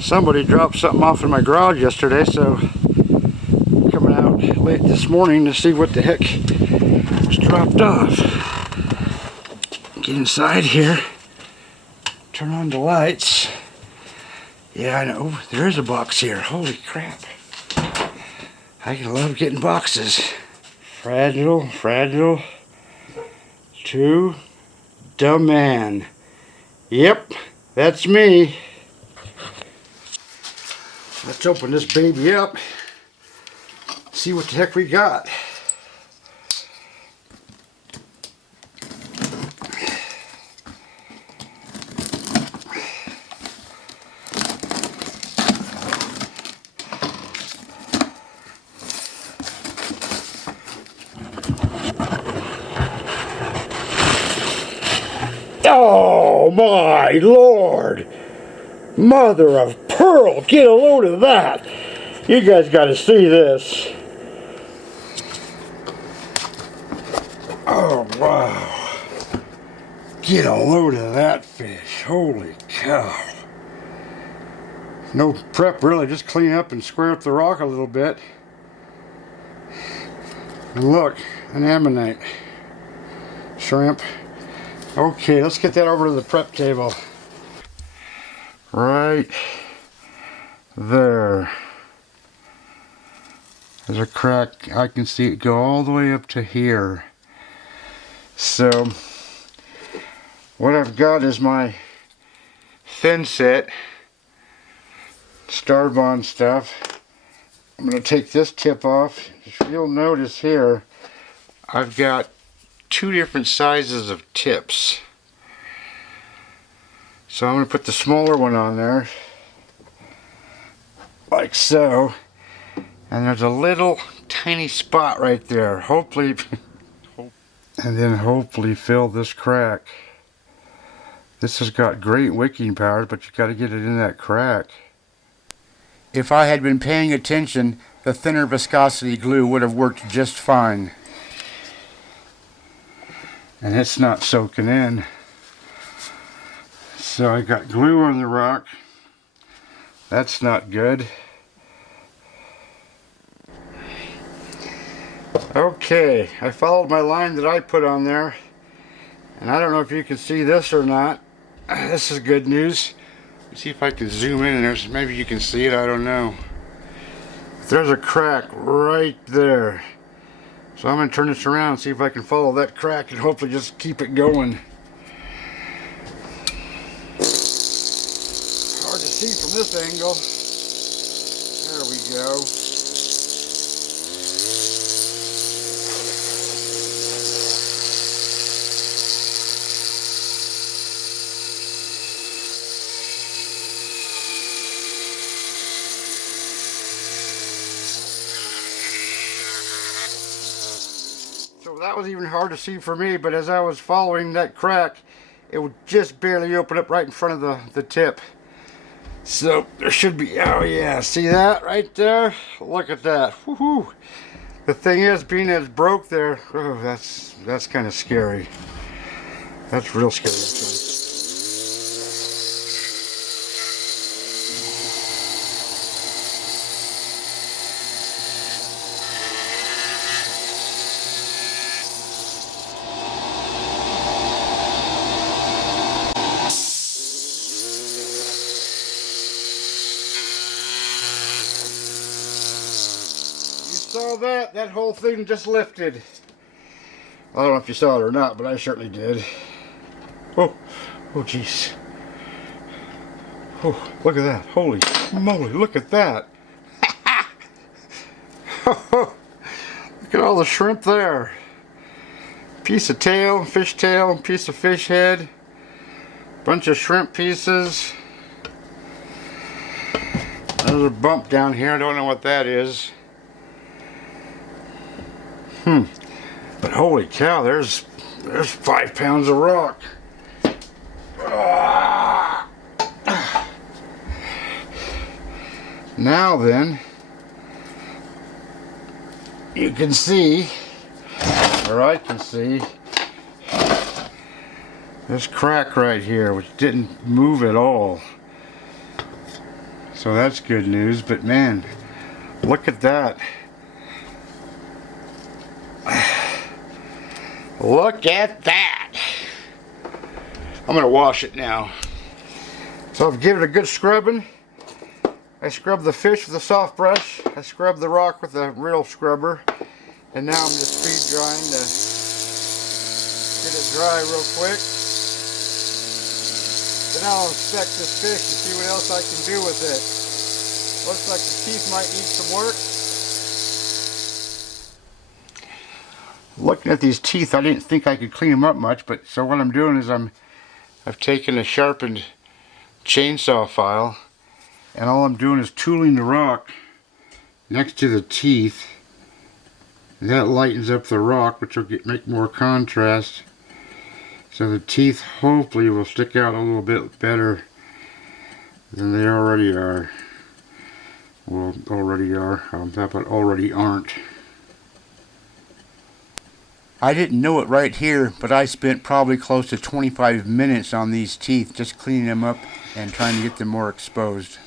Somebody dropped something off in my garage yesterday, so I'm coming out late this morning to see what the heck was dropped off. Get inside here, turn on the lights. Yeah, I know, there is a box here. Holy crap. I love getting boxes. Fragile to the man. Yep, that's me. Let's open this baby up, see what the heck we got. Oh my Lord! Mother of pearl, get a load of that! You guys gotta see this. Oh wow. Get a load of that fish. Holy cow. No prep really, just clean up and square up the rock a little bit. And look, an ammonite. Shrimp. Okay, let's get that over to the prep table. Right there. There's a crack. I can see it go all the way up to here. So, what I've got is my fin set, Spanidon stuff. I'm going to take this tip off. If you'll notice here, I've got two different sizes of tips. So I'm going to put the smaller one on there, like so, and there's a little tiny spot right there. Hopefully, and then hopefully fill this crack. This has got great wicking power, but you got to get it in that crack. If I had been paying attention, the thinner viscosity glue would have worked just fine. And it's not soaking in. So I got glue on the rock. That's not good. Okay, I followed my line that I put on there. And I don't know if you can see this or not. This is good news. Let's see if I can zoom in and maybe you can see it, I don't know. There's a crack right there. So I'm going to turn this around and see if I can follow that crack and hopefully just keep it going. Hard to see from this angle. There we go. So that was even hard to see for me, but as I was following that crack, it would just barely open up right in front of the tip. So there should be, oh yeah, see that right there? Look at that. Woohoo! The thing is, being as broke there, oh, that's kind of scary. That's real scary actually. Saw that whole thing just lifted. I don't know if you saw it or not, but I certainly did. Oh jeez. Oh, look at that. Holy moly, look at that. Look at all the shrimp there. Piece of tail, fish tail, piece of fish head, bunch of shrimp pieces. There's a bump down here, I don't know what that is. But holy cow, there's 5 pounds of rock. Now then, you can see, or I can see, this crack right here, which didn't move at all. So that's good news, but man, look at that. Look at that. I'm gonna wash it now. So I've given it a good scrubbing. I scrubbed the fish with a soft brush. I scrubbed the rock with a real scrubber. And now I'm just speed drying to get it dry real quick. Then I'll inspect this fish and see what else I can do with it. Looks like the teeth might need some work. Looking at these teeth, I didn't think I could clean them up much, but so what I'm doing is I've taken a sharpened chainsaw file, and all I'm doing is tooling the rock next to the teeth. And that lightens up the rock, which will make more contrast. So the teeth hopefully will stick out a little bit better than they already are. Well, already are. How about already aren't? I didn't know it right here, but I spent probably close to 25 minutes on these teeth, just cleaning them up and trying to get them more exposed.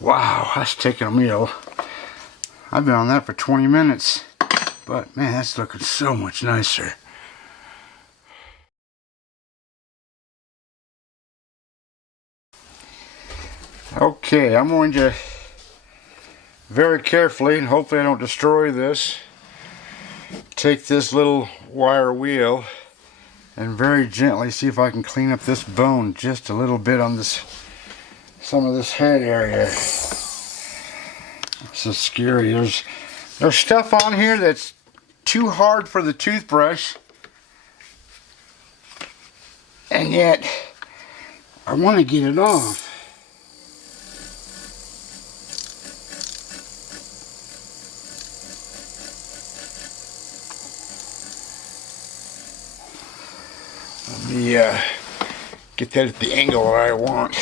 Wow, that's taking a meal. I've been on that for 20 minutes. But man, that's looking so much nicer. Okay, I'm going to very carefully, and hopefully I don't destroy this, take this little wire wheel and very gently see if I can clean up this bone just a little bit on this, some of this head area. This is scary. There's stuff on here that's too hard for the toothbrush, and yet I want to get it off. Let me get that at the angle that I want.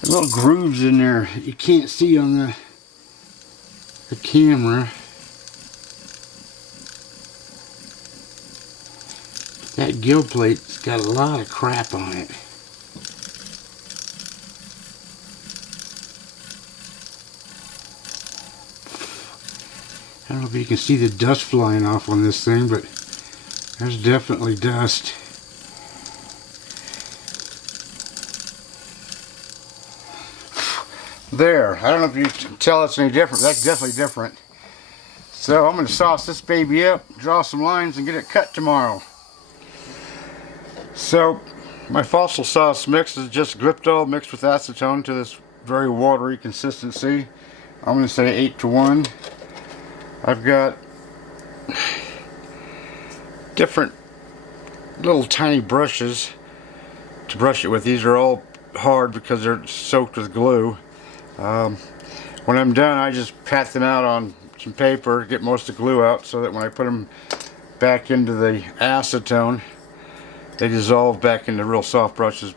There's little grooves in there you can't see on the camera. That gill plate's got a lot of crap on it. I don't know if you can see the dust flying off on this thing, but there's definitely dust. There, I don't know if you can tell it's any different. That's definitely different. So I'm going to sauce this baby up, draw some lines, and get it cut tomorrow. So my fossil sauce mix is just glyptol mixed with acetone to this very watery consistency. I'm going to say 8 to 1. I've got different little tiny brushes to brush it with. These are all hard because they're soaked with glue. When I'm done, I just pat them out on some paper, get most of the glue out, so that when I put them back into the acetone, they dissolve back into real soft brushes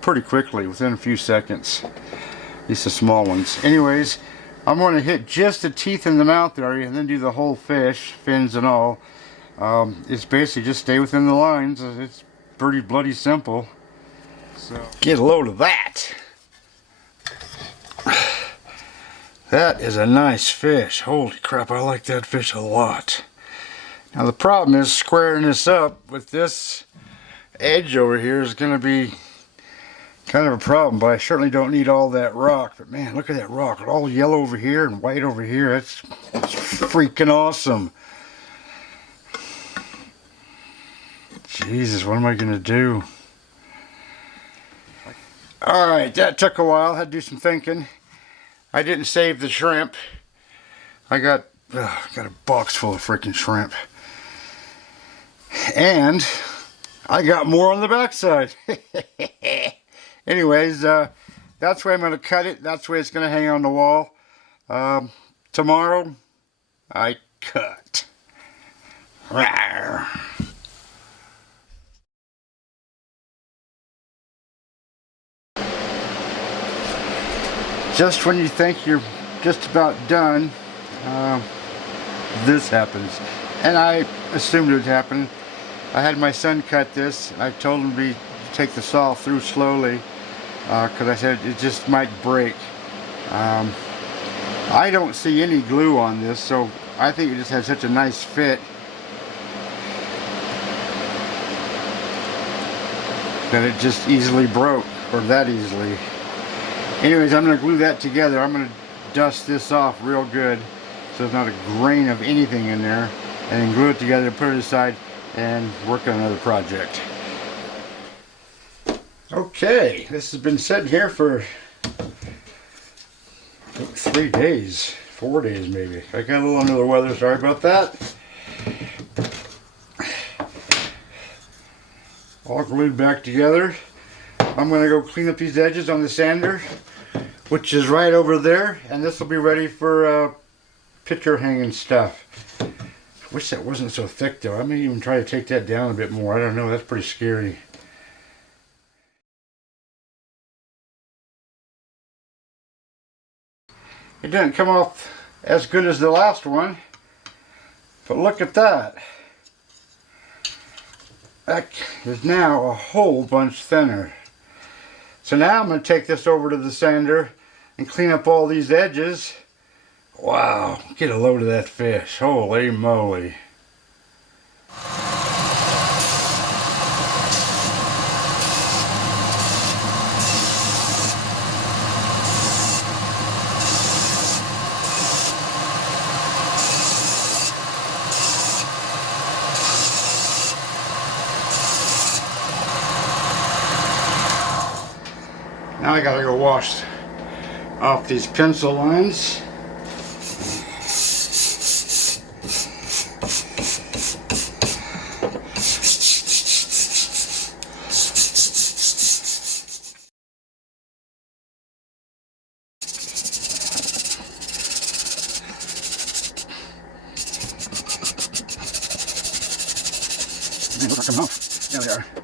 pretty quickly, within a few seconds. At least the small ones. Anyways, I'm going to hit just the teeth in the mouth area and then do the whole fish, fins and all. It's basically just stay within the lines. It's pretty bloody simple. So get a load of that. That is a nice fish. Holy crap, I like that fish a lot. Now the problem is squaring this up with this edge over here is going to be kind of a problem, but I certainly don't need all that rock. But man, look at that rock. It's all yellow over here and white over here. It's freaking awesome. Jesus, what am I going to do? Alright, that took a while. I had to do some thinking. I didn't save the shrimp. I got a box full of freaking shrimp. And I got more on the backside. Anyways, that's where I'm going to cut it. That's where it's going to hang on the wall. Tomorrow, I cut. Rawr. Just when you think you're just about done, this happens. And I assumed it would happen. I had my son cut this. I told him to take the saw through slowly because I said it just might break. I don't see any glue on this, so I think it just has such a nice fit that it just easily broke, or that easily. Anyways, I'm going to glue that together. I'm going to dust this off real good so there's not a grain of anything in there, and then glue it together, put it aside, and work on another project. Okay, this has been sitting here for 3 days, 4 days maybe. I got a little under the weather, sorry about that. All glued back together. I'm going to go clean up these edges on the sander, which is right over there, and this will be ready for picture hanging stuff. I wish that wasn't so thick though. I may even try to take that down a bit more. I don't know, that's pretty scary. It didn't come off as good as the last one, but look at that. That is now a whole bunch thinner. So now I'm going to take this over to the sander and clean up all these edges. Wow, get a load of that fish. Holy moly. Now I gotta go wash off these pencil lines. Man, those aren't coming off. There they are.